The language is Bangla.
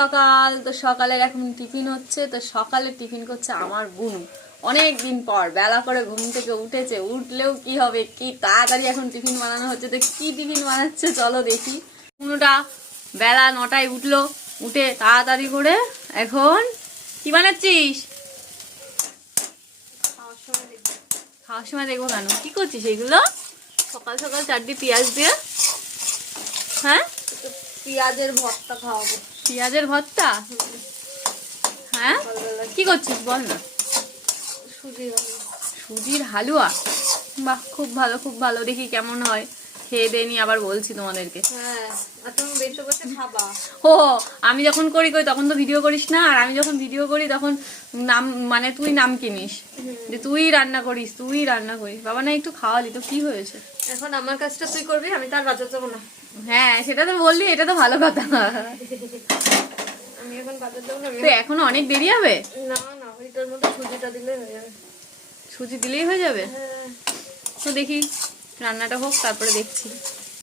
সকাল। তো সকালের এখন টিফিন হচ্ছে, তো সকালে টিফিন করছে আমার বুনু। অনেক দিন পর বেলা করে ঘুম থেকে উঠেছে, উঠলেও কি হবে, কি তাড়াতাড়ি এখন টিফিন বানানো হচ্ছে। তো কি টিফিন বানাচ্ছে চলো দেখি। বুনুটা বেলা 9টায় উঠলো, উঠে তাড়াতাড়ি করে এখন কি বানাচ্ছিস? খাওয়ার সময় দেখবো কেন? কি করছিস এগুলো সকাল সকাল চারটি পেঁয়াজ দিয়ে? হ্যাঁ, পেঁয়াজের ভর্তা খাওয়াবো। পেঁয়াজের ভর্তা? হ্যাঁ, কি করছিস বল না। সুজির হালুয়া? বাহ, খুব ভালো খুব ভালো। দেখি কেমন হয়, খেয়ে দিয়ে নি আবার বলছি তোমাদেরকে। হ্যাঁ, আর তুমি বেশি বসে খাবা। ও, আমি যখন করি তখন তো ভিডিও করিস না, আর আমি যখন ভিডিও করি তখন নাম মানে তুই নাম কিনিস যে তুই রান্না করিস, তুই রান্না করিস। বাবা না একটু খাওয়ালি তো কি হয়েছে? এখন আমার কাজটা তুই করবি, আমি তার বাজার যাবো না। হ্যাঁ, সেটা তো বললি, এটা তো ভালো কথা। আমি এখন বাজার যাবো না। তো এখনো অনেক দেরি হবে? না না, ওইটার মধ্যে সুজিটা দিলে হয়ে যাবে। সুজি দিলেই হয়ে যাবে? হ্যাঁ। তো দেখি রান্নাটা হোক, তারপরে দেখছি।